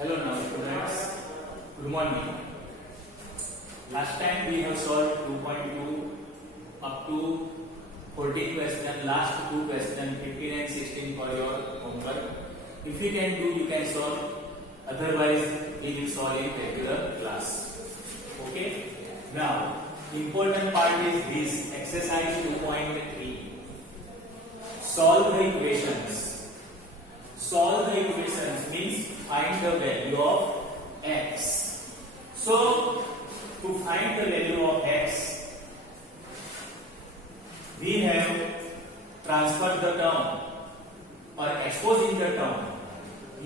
Hello now students, good morning. Last time we have solved 2.2 up to 14 question, last two question 15 and 16 for your homework. If you can do, you can solve, otherwise we will solve in regular class. Okay, now important part is this exercise 2.3. Solve the equations. Solve the equations means find the value of x. So to find the value of x, we have transferred the term or exposing the term.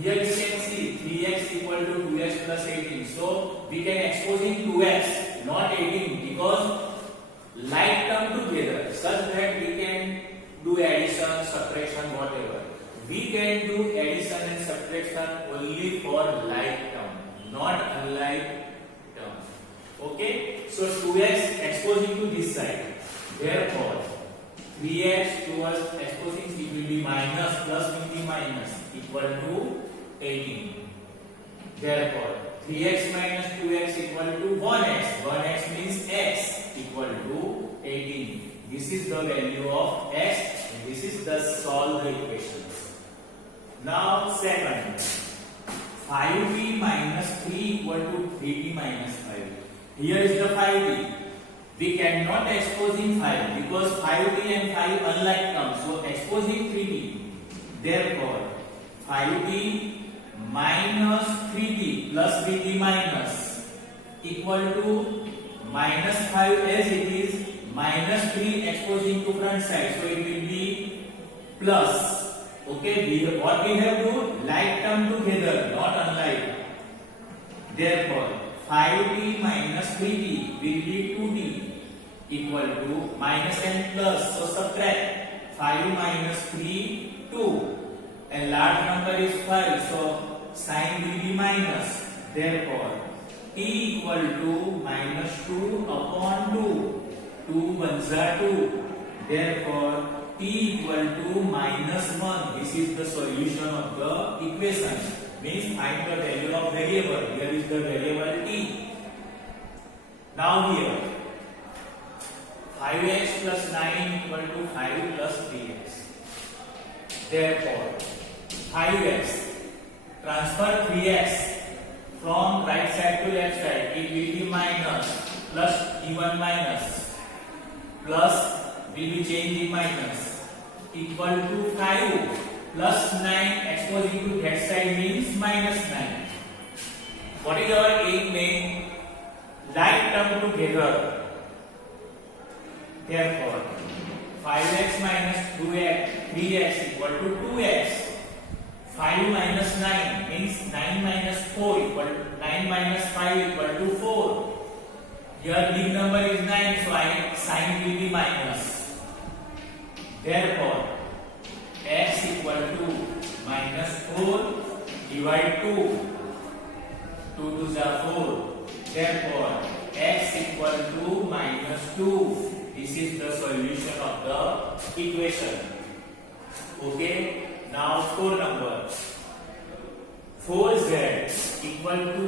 Here we can see 3x equal to 2x plus 18. So we can exposing 2x, not 18, because like term together, such that we can do addition, subtraction, whatever. We can do addition and subtraction only for like term, not unlike term. Okay, so 2x exposing to this side, therefore 3x towards exposing it will be minus, plus will be minus, equal to 18. Therefore 3x minus 2x equal to 1x. 1x means x equal to 18. This is the value of x and this is the solved equations. Now second, 5b minus 3 equal to 3b minus 5. Here is the 5b. We cannot exposing 5 because 5b and 5 unlike terms. So exposing 3b. Therefore 5b minus 3b plus 3b minus equal to minus 5 as it is, minus 3 exposing to front side. So it will be plus. Okay, what we have to like term together, not unlike. Therefore 5b minus 3b will be 2b equal to minus and plus. So subtract 5 minus 3, 2. And large number is 5. So sign will be minus. Therefore t equal to minus 2 upon 2. 2 ones are 2. Therefore t equal to minus 1. This is the solution of the equation. Means find the value of variable. Here is the variable t. Now here 5x plus 9 equal to 5 plus 3x. Therefore 5x, transfer 3x from right side to left side. It will be minus, plus even minus, plus will be changed in minus, equal to 5 plus 9 exposing to that side means minus 9. What is our aim main? Like term together. Therefore 5x minus 3x equal to 2x. 5 minus 9 means 9 minus 4 equal to 9 minus 5 equal to 4. Here big number is 9, so sign will be minus. Therefore x equal to minus 4 divide 2. 2 to the 4. Therefore x equal to minus 2. This is the solution of the equation. Okay. Now score number 4z equal to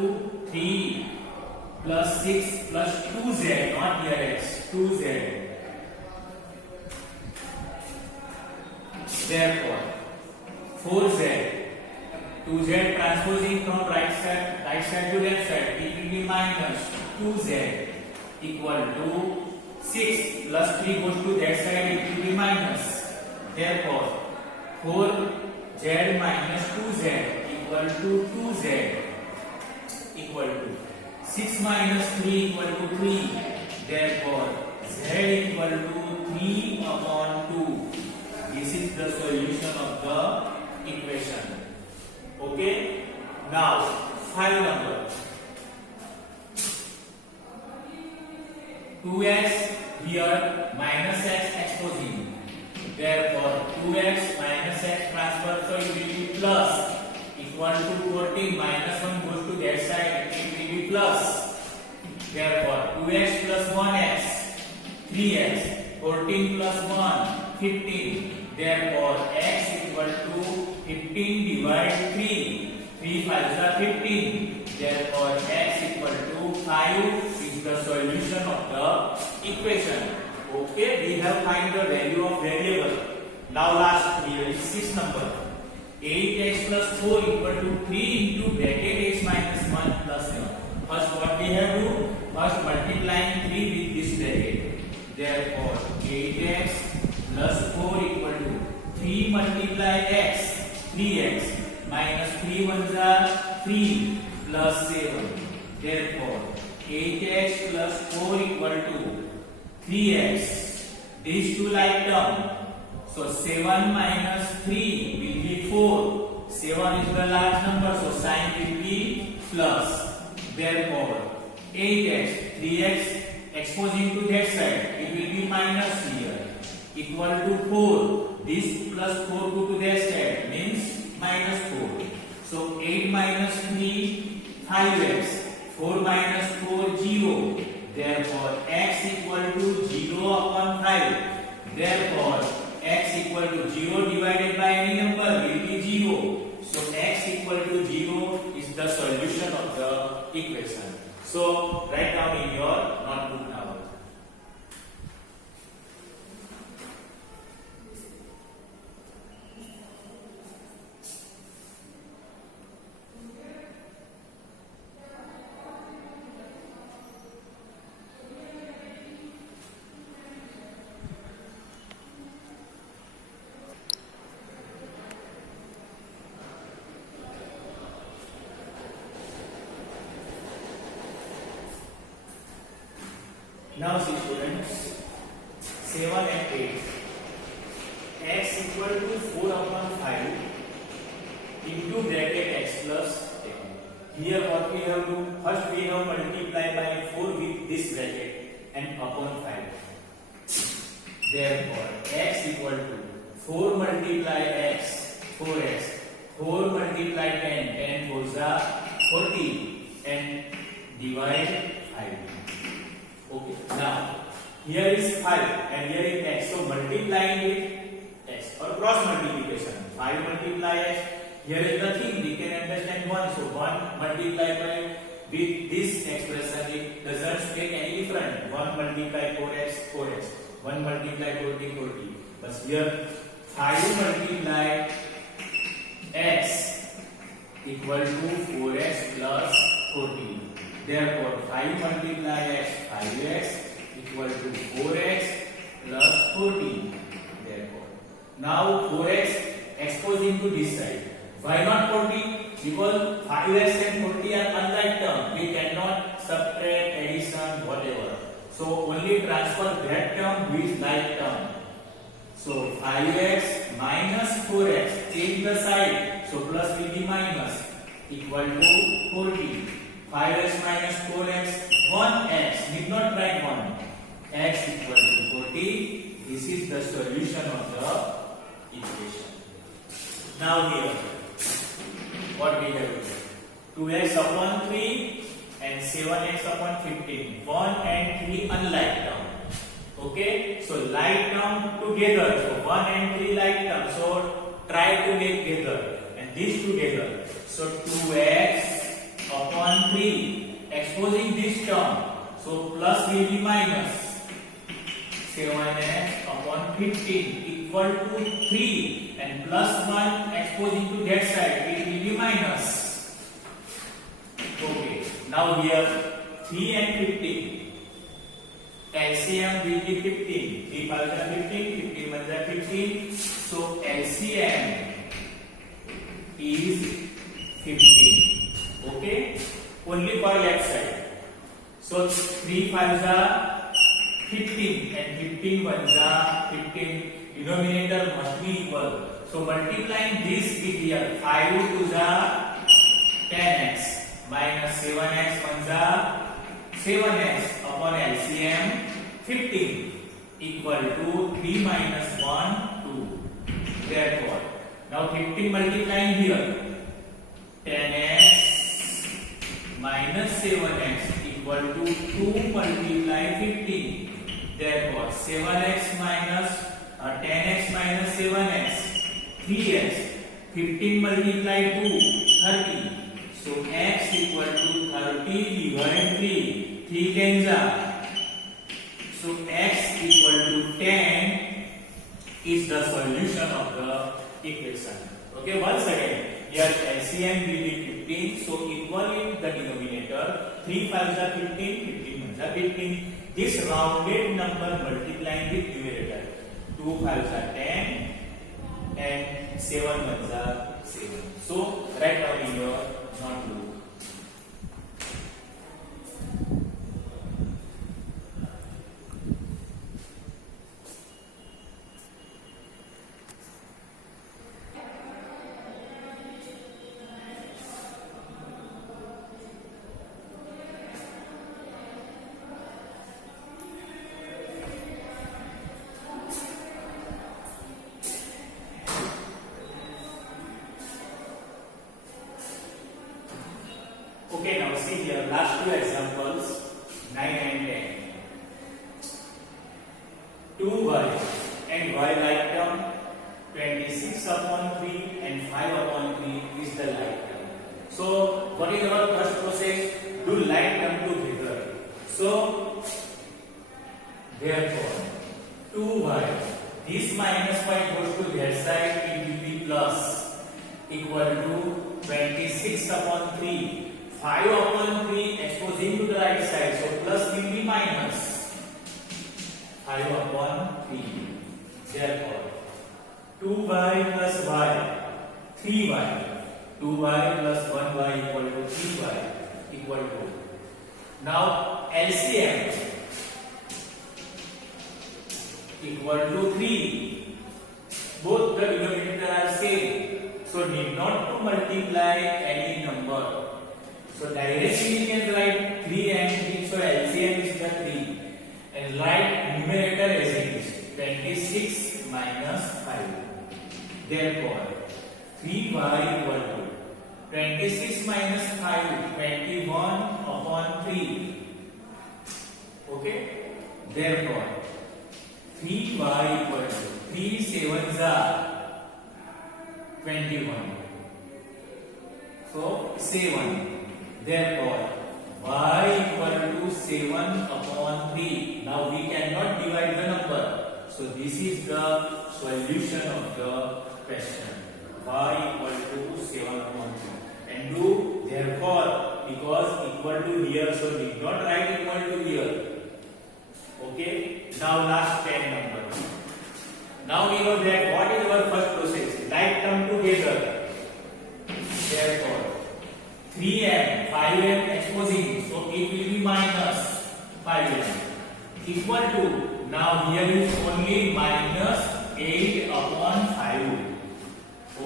3 plus 6 plus 2z, not here x, 2z. Therefore 4z, 2z transposing from right side to left side, it will be minus 2z equal to 6 plus 3 goes to that side, it will be minus. Therefore 4z minus 2z equal to 2z equal to 6 minus 3 equal to 3. Therefore z equal to 3 upon 2. This is the solution of the equation. Okay. Now final number 2x here minus x exposing. Therefore 2x minus x transfer, so it will be plus equal to 14. Minus 1 goes to that side, it will be plus. Therefore 2x plus 1x, 3x, 14 plus 1, 15. Therefore x equal to 15 divide 3. 3 5s are 15. Therefore, x equal to 5 is the solution of the equation. Okay, we have find the value of variable. Now last here is 6 number. 8x plus 4 equal to 3 into bracket x minus 1 plus 7. First what we have to do? First multiplying 3 with this bracket. Therefore 8x plus 4 equal to 3 multiply x, 3x minus 3 ones are 3 plus 7. Therefore 8x plus 4 equal to 3x. These two like term. So 7 minus 3 will be 4. 7 is the large number, so sign will be plus. Therefore 8x, 3x exposing to that side, it will be minus here, equal to 4. This plus 4 go to that side means minus 4. So 8 minus 3, 5x. 4 minus 4, 0. Therefore x equal to 0 upon 5. Therefore x equal to 0 divided by any number will be 0. So x equal to 0 is the solution of the equation. So write down in your notebook now. Now see students, 7 and 8. X equal to 4 upon 5 into bracket x plus 10. Here what we have to, first we have multiply by 4 with this bracket and upon 5. Therefore x equal to 4 multiply x, 4x. 4 multiply 10, 10 4s are 40 and divide 5. Okay, now here is 5 and here is x. So multiplying with x or cross multiplication. 5 multiply x. Here is nothing. We can understand 1. So 1 multiply by with this expression, it doesn't make any difference. 1 multiply 4x, 4x. 1 multiply 40, 40. But here 5 multiply x equal to 4x plus 40. Therefore 5 multiply x, 5x equal to 4x plus 40. Therefore now 4x exposing to this side. Why not 40? Because 5x and 40 are unlike term. We cannot subtract, addition, whatever. So only transfer that term with like term. So 5x minus 4x, change the side. So plus will be minus equal to 40. 5x minus 4x, 1x, need not write 1. X equal to 40. This is the solution of the equation. Now here, what we have? 2x upon 3 and 7x upon 15. 1 and 3 unlike term. Okay, so like term together. So 1 and 3 like term. So try to make together and these together. So 2x upon 3, exposing this term, so plus will be minus 7x upon 15 equal to 3 and plus 1 exposing to that side, it will be minus. Okay, now here 3 and 15, LCM will be 15, 3 5 are 15, 15 1 are 15, so LCM is 15. Okay, only for left side. So 3 5s are 15 and 15 1s are 15. Denominator must be equal. So multiplying this with here, 5 2s are 10x minus 7x 1s are 7x upon LCM 15 equal to 3 minus 1 2. Therefore, now 15 multiplying here, 10x minus 7x equal to 2 multiply 15. Therefore 7x minus 10x minus 7x, 3x, 15 multiply 2, 30. So x equal to 30 divided 3. 3 tens are. So x equal to 10 is the solution of the equation. Okay, once again, here LCM will be 15. So equal in the denominator. 3 5s are 15, 15 1s are 15. This rounded number multiplying with numerator. 2 5s are 10 and 7 1s are 7. So write down in your notebook. Okay, now see here, last two examples, 9 and 10. 2y and y like term, 26 upon 3 and 5 upon 3 is the like term. So, what is our first process? Do like term together. So, therefore, 2y, this minus y goes to that side, it will be plus, equal to 26 upon 3. 5 upon 3 exposing to the right side, so plus will be minus 5 upon 3. Therefore, 2y plus y, 3y, 2y plus 1y equal to 3y equal to. Now LCM equal to 3. Both the denominator are same, so need not to multiply any number. So directly we can write 3 and 3, so LCM is the 3 and write numerator as it is 26 minus 5. Therefore 3y equal to 26 minus 5, 21 upon 3. Okay, therefore 3y equal to 3 sevens are 21, so 7. Therefore, y equal to 7 upon 3. Now we cannot divide the number. So this is the solution of the question. Y equal to 7 upon 3. And do therefore, because equal to here, so did not write equal to here. Okay. Now last 10 number. Now we know that what is our first process? Like term together. Therefore, 3m, 5m exposing, so it will be minus 5m equal to, now here is only minus 8 upon 5.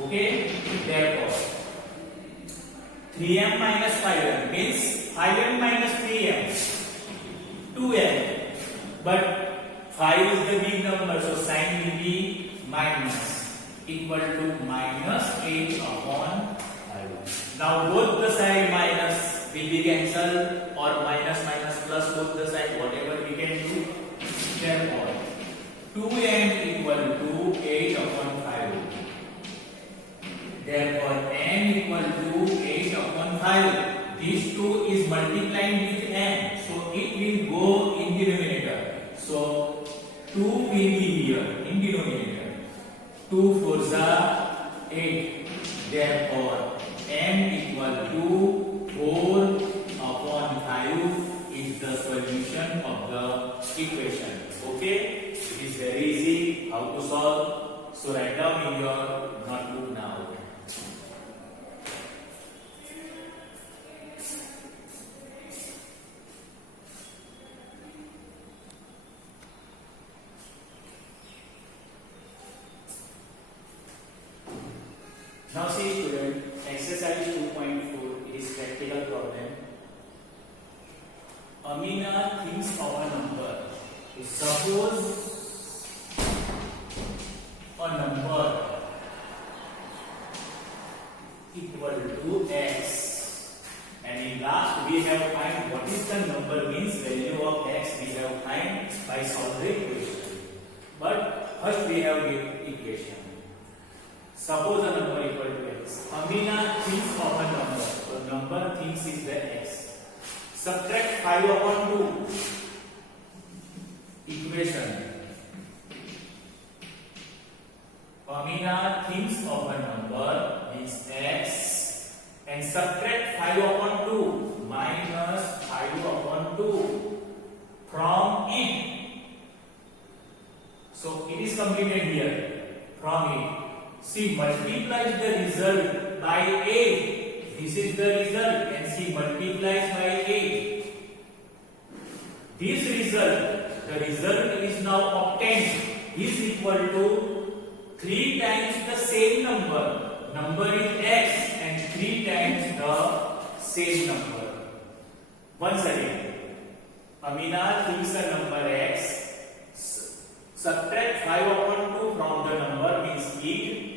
Okay, therefore 3m minus 5m means 5m minus 3m, 2m, but 5 is the big number, so sign will be minus equal to minus 8 upon 5. Now both the side minus will be cancelled, or minus minus plus both the side, whatever we can do. Therefore 2m equal to 8 upon 5. Therefore m equal to 8 upon 5. This 2 is multiplying with m, so it will go in denominator. So 2 will be here in denominator. 2 4s are 8. Therefore m equal to 4 upon 5 is the solution of the equation. Okay, it is very easy how to solve. So write down in your notebook now. Now see student, exercise 2.4, it is practical problem. Amina thinks of a number. Suppose a number equal to x, and in last we have find what is the number means value of x we have find by solving the equation. But first we have the equation. Suppose a number equal to x. Amina thinks of a number. So number thinks is the x. Subtract 5 upon 2. Equation. Amina thinks of a number means x and subtract 5 upon 2 minus 5 upon 2 from it. So it is completed here. From it. She multiplies the result by 8. This is the result and she multiplies by 8. This result, the result is now obtained, is equal to 3 times the same number. Number is x and 3 times the same number. Once again, Amina thinks the number x. Subtract 5 upon 2 from the number means 8.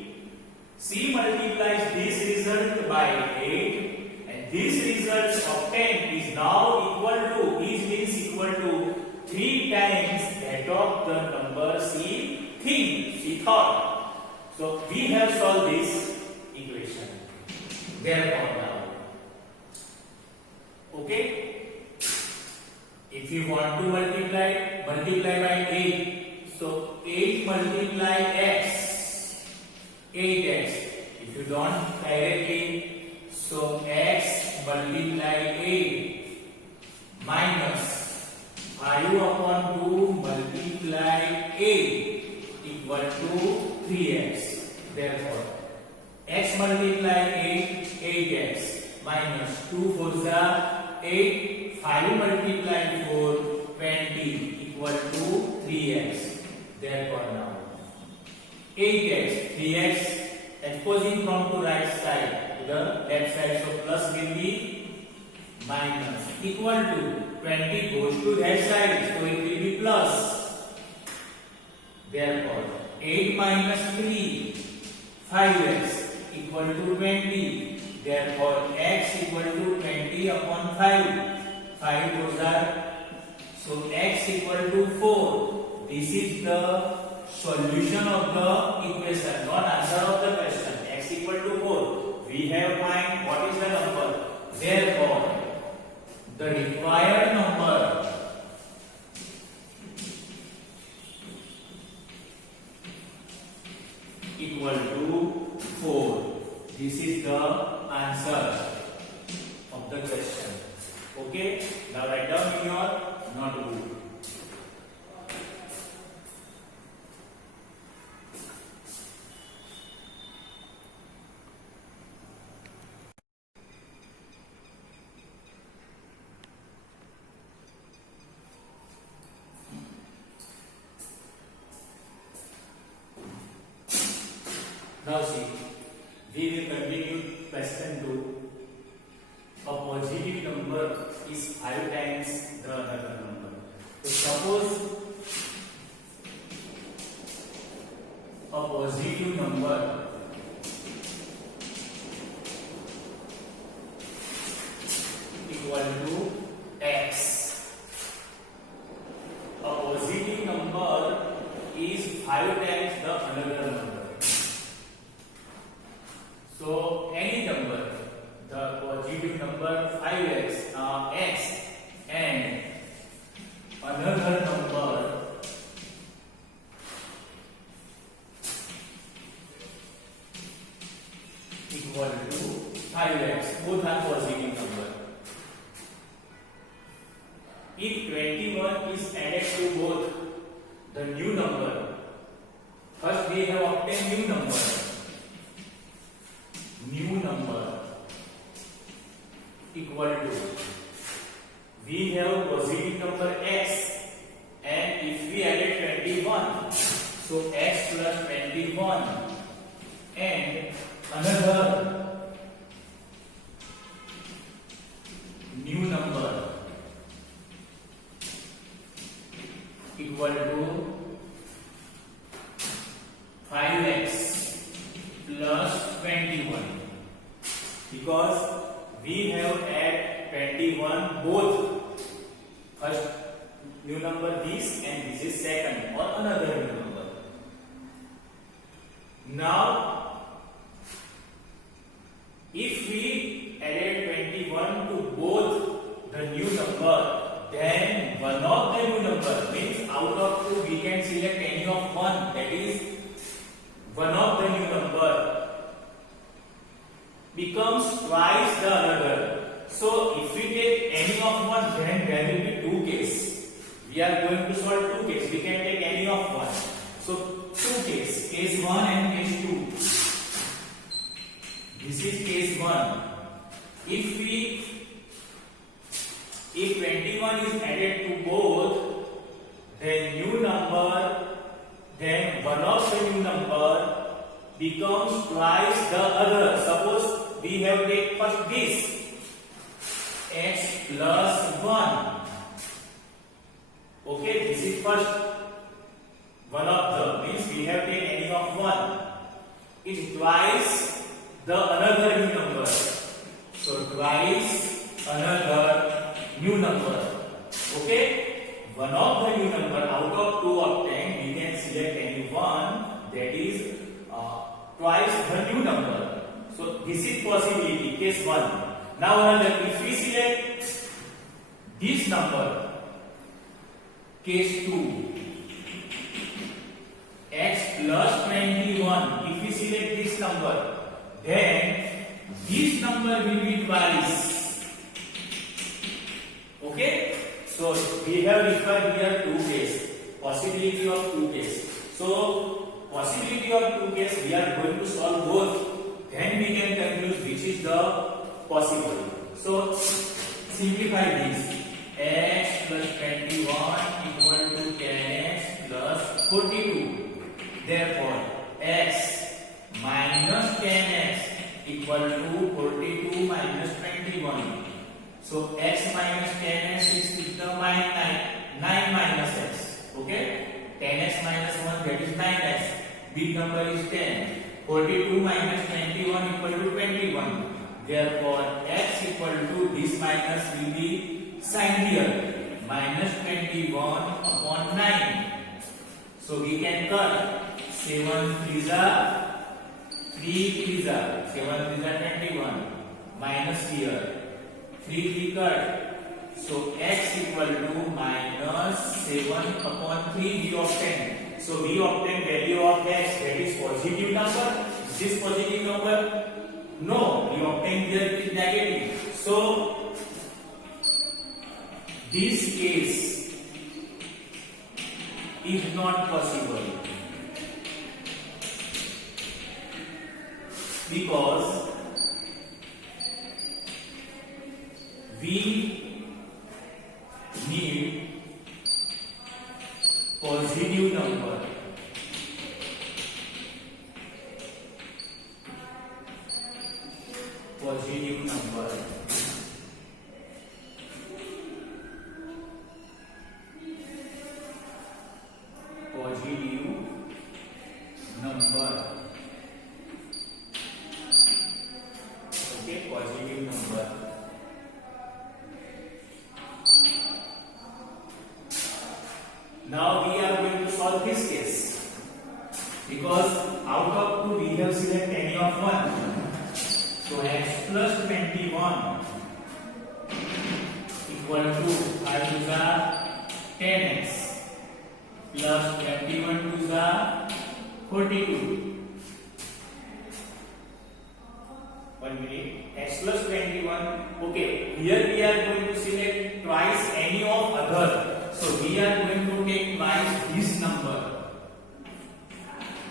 She multiplies this result by 8 and this result obtained is now equal to, means equal to 3 times that of the number she thought. So we have solved this equation. Therefore now, okay, if you want to multiply by 8. So 8 multiply x, 8x. If you don't directly, so x multiply 8 minus 5 upon 2 multiply 8 equal to 3x. Therefore, x multiply 8, 8x minus 2 4 are 8, 5 multiply 4, 20 equal to 3x. Therefore now 8x, 3x exposing from to right side to the left side, so plus will be minus equal to 20 goes to that side, so it will be plus. Therefore 8 minus 3, 5x equal to 20. Therefore x equal to 20 upon 5. 5 goes are, so x equal to 4. This is the solution of the equation, not answer of the question. X equal to 4. We have find what is the number. Therefore, the required number equal to 4. This is the answer of the question. Okay. Now write down in your notebook. Now see, we will continue question 2. A positive number is 5 times the other number. So suppose a positive number equal to x. A positive number is 5 times the another number. So any number, the positive number 5x, x and another number equal to 5x, both are positive number. If 21 is added to both the new number, first we have obtained new number. New number equal to, we have positive number x and if we added 21, so x plus 21 and another new number equal to 5x plus 21, because we have add 21 both. First new number this and this is second or another new number. Now if we added one of the new number becomes twice the other. So if we take any of one, then there will be two cases. We are going to solve two cases. We can take any of one. So two cases, case 1 and case 2. This is case 1. If 21 is added to both, then one of the new number becomes twice the other. Suppose we have take first this x plus 1. Okay, this is first one of the, means we have taken any of one. It's twice the another new number. So twice another new number. Okay, one of the new number out of 2 obtained, we can select any one, that is twice the new number. So this is possibility, case 1. Now another, if we select this number, case 2, x plus 21, if we select this number, then this number will be twice. Okay, so we have referred here two cases, possibility of two cases. So possibility of two cases, we are going to solve both, then we can conclude which is the possible. So simplify this. X plus 21 equal to 10x plus 42. Therefore, x minus 10x equal to 42 minus 21. So x minus 10x is the 9 minus x. Okay? 10x minus 1, that is 9x. Big number is 10. 42 minus 21 equal to 21. Therefore, x equal to this minus will be sign here. Minus 21 upon 9. So we can cut 7 3s are 3 3s are 7 3s are 21 minus here 3 3 cut. So x equal to minus 7 upon 3 we obtain. So we obtain value of x, that is positive number. Is this positive number? No, we obtain here it is negative. So this case is not possible because we need positive number. Positive number. Positive number. Okay, positive number. Now we are going to solve this case because out of 2 we have selected any of one. So x plus 21 equal to 5 2s are 10x plus 21 2s are 42. 1 minute. X plus 21. Okay, here we are going to select twice any of other. So we are going to take twice this number.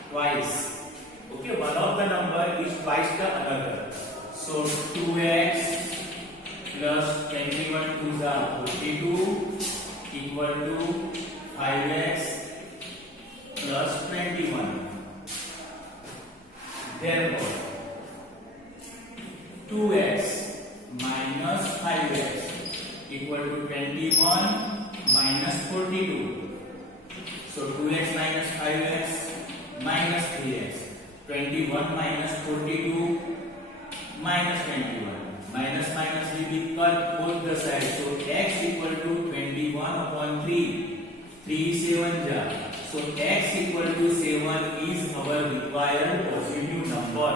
Twice. Okay, one of the number is twice the another. So 2x plus 21 2s are 42 equal to 5x plus 21. Therefore, 2x minus 5x equal to 21 minus 42. So 2x minus 5x minus 3x. 21 minus 42 minus 21. Minus minus will be cut both the sides. So x equal to 21 upon 3. 3 7 ja. So x equal to 7 is our required positive number.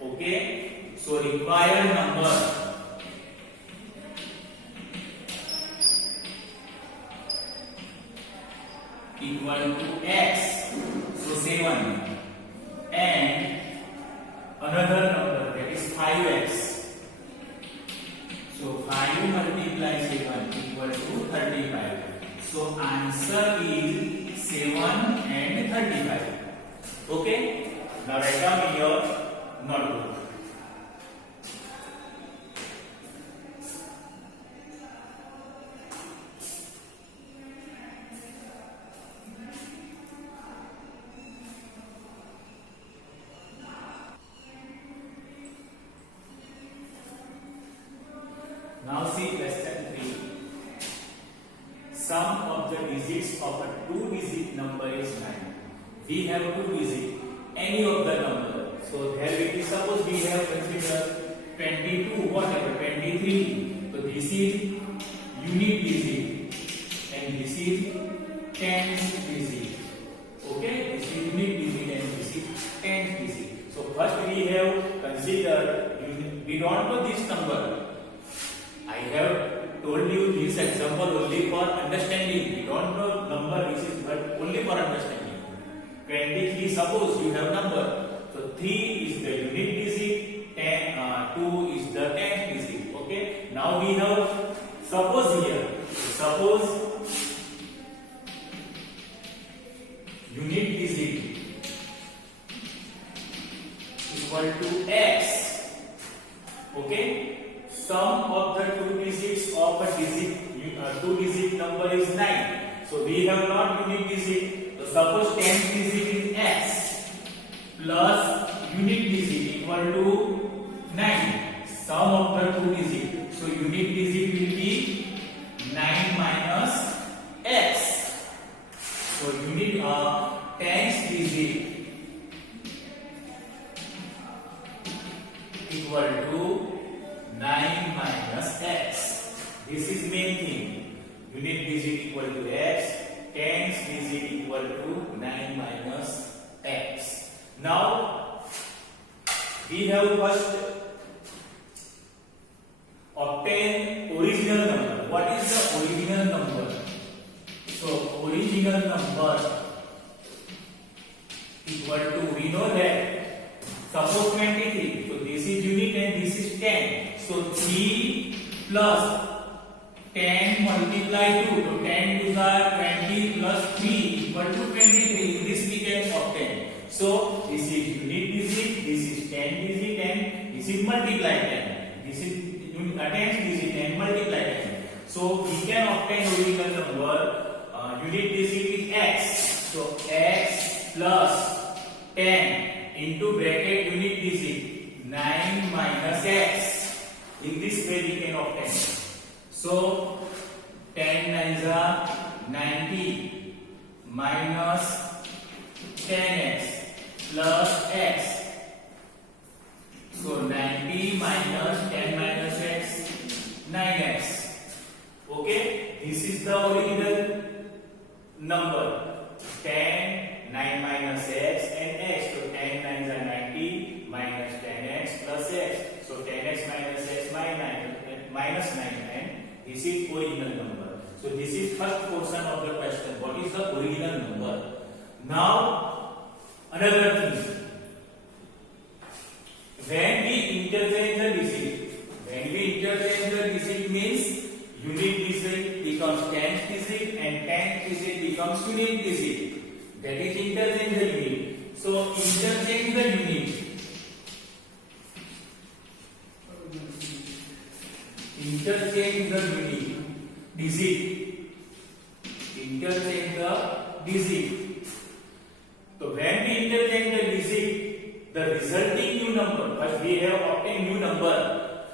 Okay. So required number equal to x. So 7. another number, that is 5x. So 5 multiplied 7 equal to 35. So answer is 7 and 35. Okay, now write down in your notebook. Now see question 3. Sum of the digits of a 2-digit number is 9. We have 2 digits, any of the number. So there will be, suppose we have considered 22, whatever, 23. So this is unit digit and this is tens digit. Okay, this is unit digit and this is tens digit. So first we have considered, we don't know this number. I have told you this example only for understanding. We don't know number, which is but only for understanding. 23, suppose you have number. So 3 is the unit digit, 2 is the tenth digit. Okay. Now we have suppose here. Suppose unit digit equal to x. Okay. Sum of the 2 digits of a digit, 2-digit number is 9. So we have not unit digit. So suppose 10th digit is x plus unit digit equal to 9. Sum of the 2 digit. So unit digit will be 9 minus x. So unit 10th digit equal to 9 minus x. This is main thing. Unit digit equal to x, tens digit equal to 9 minus x. Now we have first obtain original number. What is the original number? So original number equal to, we know that suppose 23. So this is unit and this is 10. So 3 plus 10 multiply 2. So 10 to the 20 plus 3 equal to 23. This we can obtain. So this is unit digit, this is 10 digit and this is multiply 10. This is 10 digit and multiply 10. So we can obtain original number. Unit digit is x. So x plus 10 into bracket unit digit 9 minus x. In this way we can obtain. So 10 9s are 90 minus 10x plus x. So 90 minus 10 minus x, 9x. Okay, this is the original number. 10, 9 minus x and x. So 10 9s are 90 minus 10x plus x. So 10x minus x minus 9 and this is original number. So this is first portion of the question. What is the original number? Now another thing. When we interchange the digit means unit digit becomes tenth digit and tenth digit becomes unit digit. That is interchange the unit. So interchange the unit. Interchange the unit digit. Interchange the digit. So when we interchange the digit, the resulting new number, first we have obtained new number.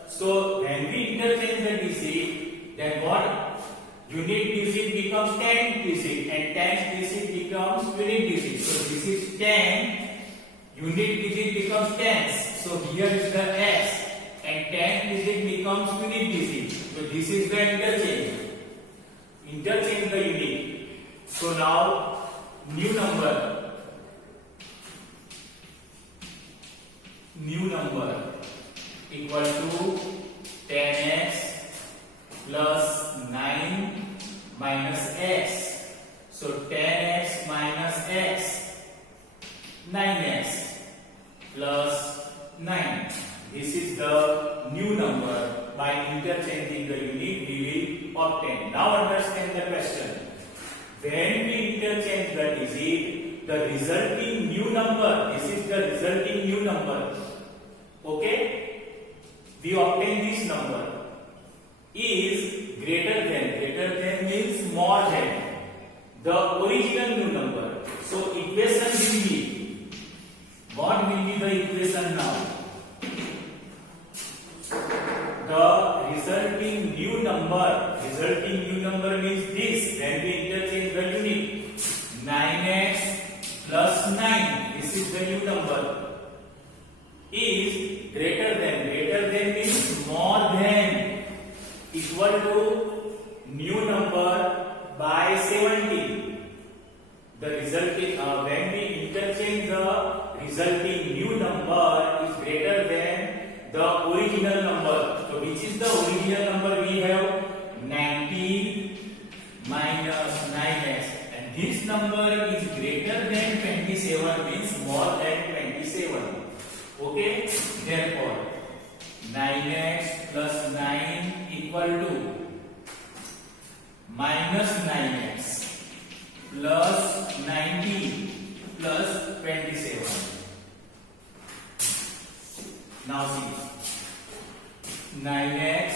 So when we interchange the digit, then what? Unit digit becomes 10 digit and 10 digit becomes unit digit. So this is 10, unit digit becomes 10. So here is the x and 10 digit becomes unit digit. So this is the interchange. Interchange the unit. So now new number equal to 10x plus 9 minus x. So 10x minus x, 9x plus 9. This is the new number. By interchanging the unit, we will obtain. Now understand the question. When we interchange the digit, the resulting new number, this is the resulting new number. Okay? We obtain this number is greater than means more than the original new number. So equation will be, what will be the equation now? The resulting new number means this, when we interchange the unit, 9x plus 9, this is the new number, is greater than means more than, equal to new number by 70. The resulting, when we interchange the resulting new number is greater than the original number. So which is the original number? We have 19 minus 9x, and this number is greater than 27, means more than 27. Okay, therefore 9x plus 9 equal to minus 9x plus 19 plus 27. Now see, 9x,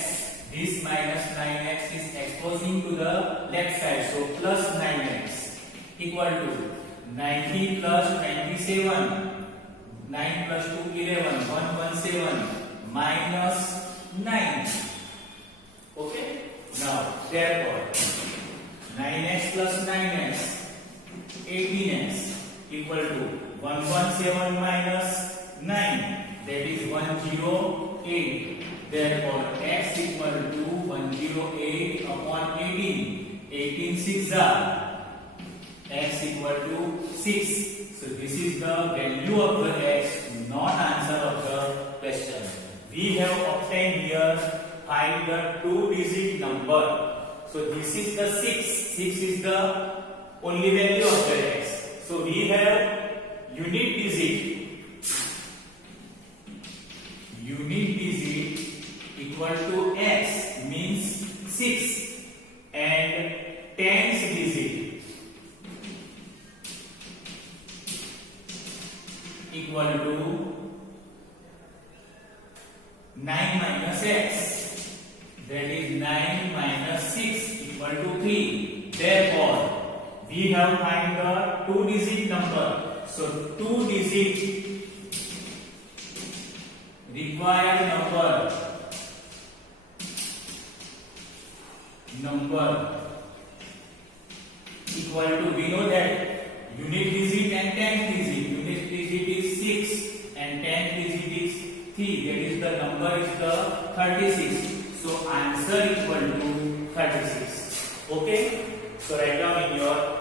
this minus 9x is exposing to the left side, so plus 9x equal to 19 plus 27, 9 plus 2 11, 117 minus 9. Okay, now therefore 9x plus 9x 18x equal to 117 minus 9, that is 108. Therefore x equal to 108 upon 18. 18 6 are, x equal to 6. So this is the value of the x, not answer of the question. We have obtained here, find the 2-digit number. So this is the 6. 6 is the only value of the x. So we have unit digit. Unit digit equal to x means 6, and tens digit equal to 9 minus x, that is 9 minus 6 equal to 3. Therefore we have find the 2-digit number. So 2-digit required number equal to, we know that unit digit and tenth digit. Unit digit is 6 and tenth digit is 3. That is the number is the 36. So answer equal to 36. Okay. So write down in your